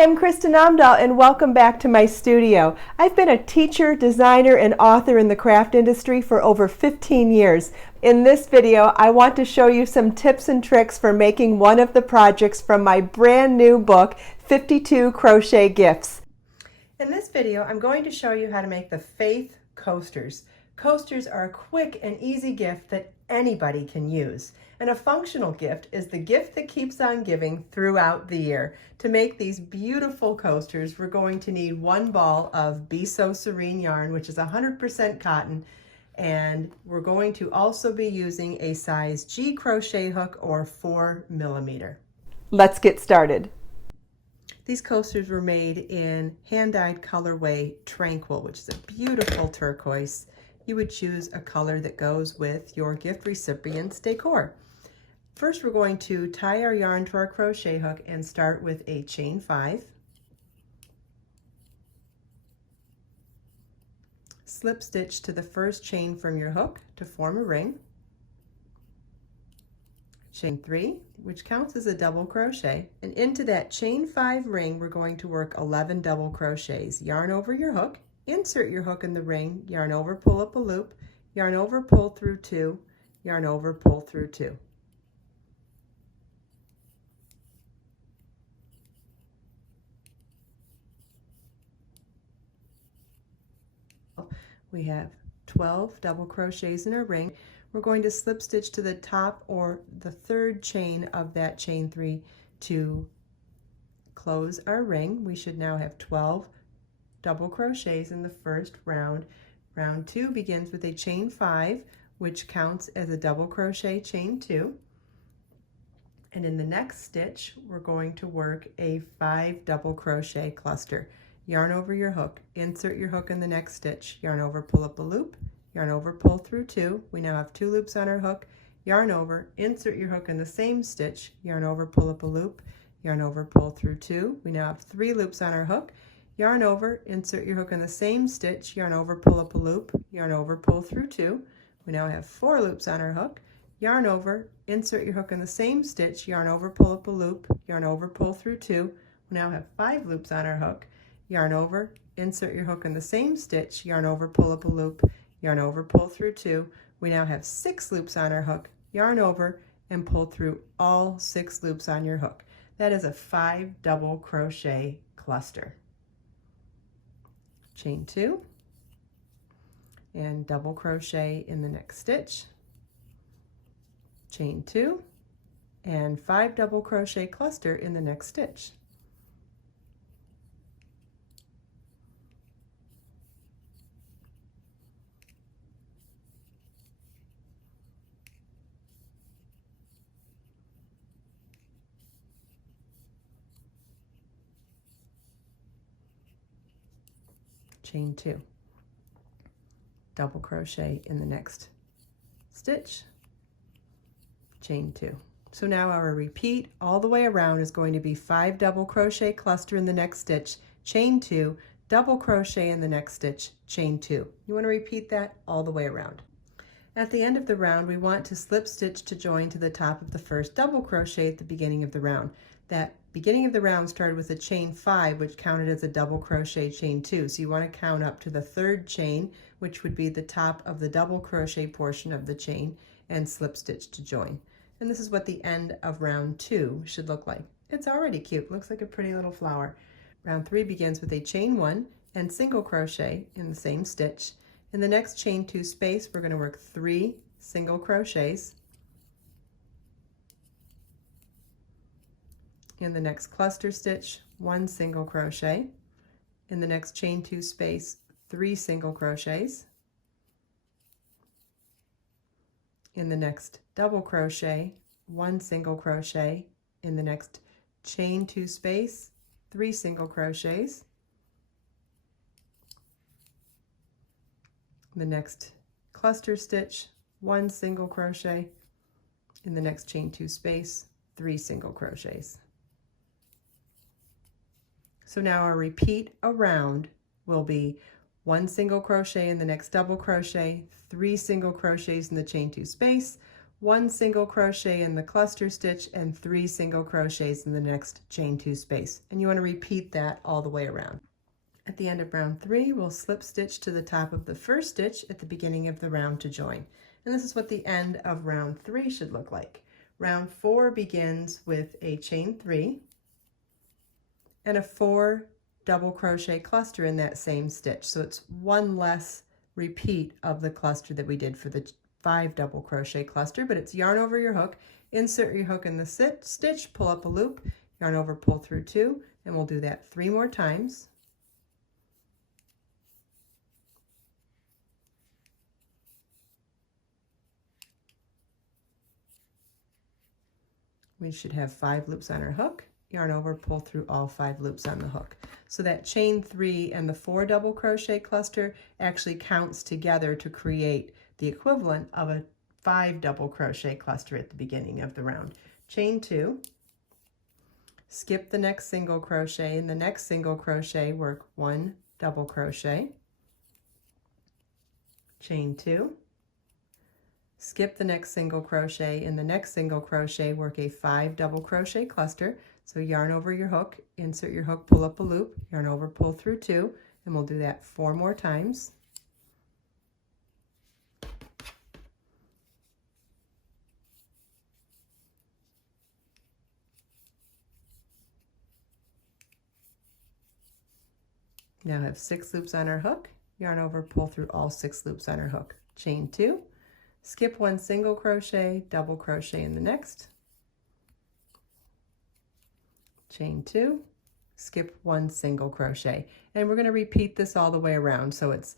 Hi, I'm Kristin Omdahl and welcome back to my studio. I've been a teacher, designer, and author in the craft industry for over 15 years. In this video, I want to show you some tips and tricks for making one of the projects from my brand new book, 52 Crochet Gifts. In this video, I'm going to show you how to make the Faith Coasters. Coasters are a quick and easy gift that anybody can use. And a functional gift is the gift that keeps on giving throughout the year. To make these beautiful coasters, we're going to need one ball of Be So Serene yarn, which is 100% cotton. And we're going to also be using a size G crochet hook or 4mm. Let's get started. These coasters were made in hand-dyed colorway Tranquil, which is a beautiful turquoise. You would choose a color that goes with your gift recipient's decor. First, we're going to tie our yarn to our crochet hook and start with a chain 5. Slip stitch to the first chain from your hook to form a ring. Chain 3, which counts as a double crochet, and into that chain 5 ring, we're going to work 11 double crochets. Yarn over your hook, insert your hook in the ring, yarn over, pull up a loop, yarn over, pull through 2, yarn over, pull through 2. We have 12 double crochets in our ring. We're going to slip stitch to the top or the third chain of that chain 3 to close our ring. We should now have 12 double crochets in the first round. Round 2 begins with a chain 5, which counts as a double crochet chain 2. And in the next stitch, we're going to work a 5 double crochet cluster. Yarn over your hook, insert your hook in the next stitch, yarn over, pull up a loop, yarn over, pull through 2. We now have 2 loops on our hook, yarn over, insert your hook in the same stitch, yarn over, pull up a loop, yarn over, pull through 2. We now have 3 loops on our hook, yarn over, insert your hook in the same stitch, yarn over, pull up a loop, yarn over, pull through 2. We now have 4 loops on our hook, yarn over, insert your hook in the same stitch, yarn over, pull up a loop, yarn over, pull through 2. We now have 5 loops on our hook, yarn over, insert your hook in the same stitch, yarn over, pull up a loop, yarn over, pull through 2. We now have 6 loops on our hook, yarn over, and pull through all 6 loops on your hook. That is a 5 double crochet cluster. Chain 2 and double crochet in the next stitch, chain 2 and 5 double crochet cluster in the next stitch. Chain 2, double crochet in the next stitch, chain 2. So now our repeat all the way around is going to be 5 double crochet cluster in the next stitch, chain 2, double crochet in the next stitch, chain 2. You want to repeat that all the way around. At the end of the round, we want to slip stitch to join to the top of the first double crochet at the beginning of the round. That beginning of the round started with a chain 5, which counted as a double crochet chain 2. So you want to count up to the third chain, which would be the top of the double crochet portion of the chain, and slip stitch to join. And this is what the end of round 2 should look like. It's already cute, looks like a pretty little flower. Round 3 begins with a chain 1 and single crochet in the same stitch. In the next chain 2 space, we're going to work 3 single crochets. In the next cluster stitch, 1 single crochet. In the next chain 2 space, 3 single crochets. In the next double crochet, 1 single crochet. In the next chain 2 space, 3 single crochets. In the next cluster stitch, 1 single crochet. In the next chain 2 space, 3 single crochets. So now our repeat around will be 1 single crochet in the next double crochet, 3 single crochets in the chain 2 space, 1 single crochet in the cluster stitch, and 3 single crochets in the next chain 2 space. And you want to repeat that all the way around. At the end of round 3, we'll slip stitch to the top of the first stitch at the beginning of the round to join. And this is what the end of round 3 should look like. Round 4 begins with a chain 3 and a 4 double crochet cluster in that same stitch. So it's one less repeat of the cluster that we did for the 5 double crochet cluster, but it's yarn over your hook, insert your hook in the stitch, pull up a loop, yarn over, pull through 2, and we'll do that 3 more times. We should have 5 loops on our hook, yarn over, pull through all 5 loops on the hook. So that chain 3 and the 4 double crochet cluster actually counts together to create the equivalent of a 5 double crochet cluster at the beginning of the round. Chain 2, skip the next single crochet, in the next single crochet work 1 double crochet, chain 2, skip the next single crochet, in the next single crochet work a 5 double crochet cluster. So yarn over your hook, insert your hook, pull up a loop, yarn over, pull through 2, and we'll do that 4 more times. Now have 6 loops on our hook, yarn over, pull through all 6 loops on our hook. Chain 2, skip 1 single crochet, double crochet in the next, chain 2, skip 1 single crochet, and we're going to repeat this all the way around. So it's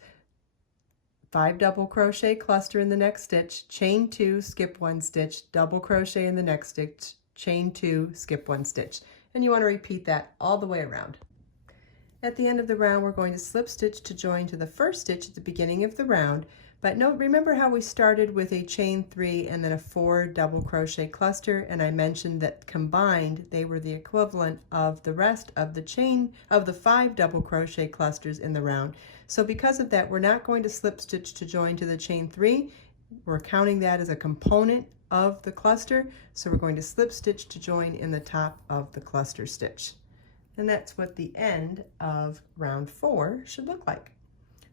5 double crochet cluster in the next stitch, chain 2, skip 1 stitch, double crochet in the next stitch, chain 2, skip 1 stitch, and you want to repeat that all the way around. At the end of the round, we're going to slip stitch to join to the first stitch at the beginning of the round. But remember how we started with a chain 3 and then a 4 double crochet cluster, and I mentioned that combined they were the equivalent of the rest of the chain of the 5 double crochet clusters in the round. So because of that, we're not going to slip stitch to join to the chain 3. We're counting that as a component of the cluster, so we're going to slip stitch to join in the top of the cluster stitch. And that's what the end of round 4 should look like.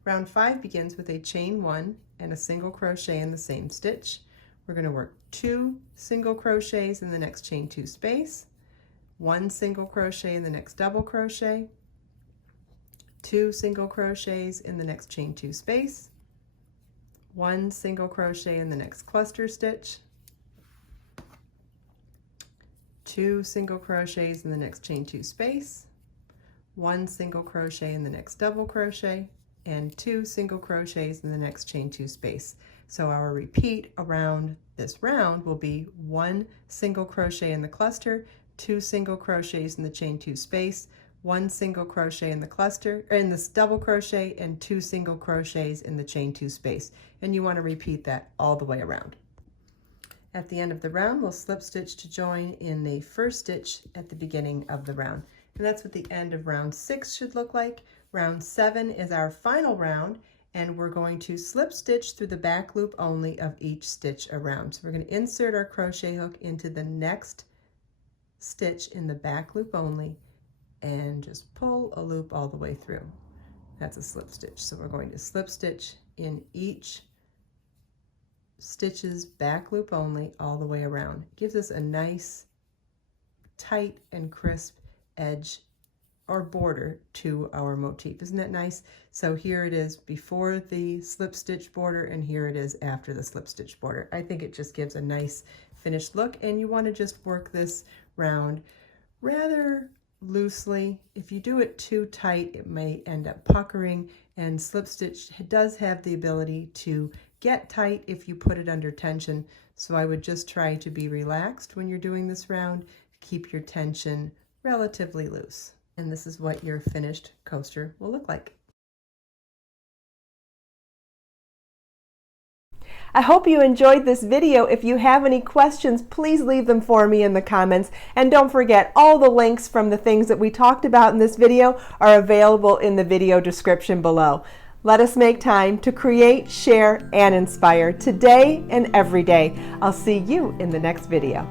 Round 5 begins with a chain 1 and a single crochet in the same stitch. We're going to work 2 single crochets in the next chain 2 space, 1 single crochet in the next double crochet, 2 single crochets in the next chain 2 space, 1 single crochet in the next cluster stitch, 2 single crochets in the next chain 2 space, 1 single crochet in the next double crochet, and 2 single crochets in the next chain 2 space. So our repeat around this round will be 1 single crochet in the cluster, 2 single crochets in the chain 2 space, 1 single crochet in the cluster, or in this double crochet, and 2 single crochets in the chain 2 space. And you want to repeat that all the way around. At the end of the round, we'll slip stitch to join in the first stitch at the beginning of the round. And that's what the end of round 6 should look like. Round 7 is our final round, and we're going to slip stitch through the back loop only of each stitch around. So we're going to insert our crochet hook into the next stitch in the back loop only and just pull a loop all the way through. That's a slip stitch. So we're going to slip stitch in each stitch's back loop only all the way around. It gives us a nice tight and crisp edge or border to our motif. Isn't that nice? So here it is before the slip stitch border, and here it is after the slip stitch border. I think it just gives a nice finished look, and you want to just work this round rather loosely. If you do it too tight, it may end up puckering, and slip stitch does have the ability to get tight if you put it under tension. So I would just try to be relaxed when you're doing this round. Keep your tension relatively loose. And this is what your finished coaster will look like. I hope you enjoyed this video. If you have any questions, please leave them for me in the comments. And don't forget, all the links from the things that we talked about in this video are available in the video description below. Let us make time to create, share, and inspire today and every day. I'll see you in the next video.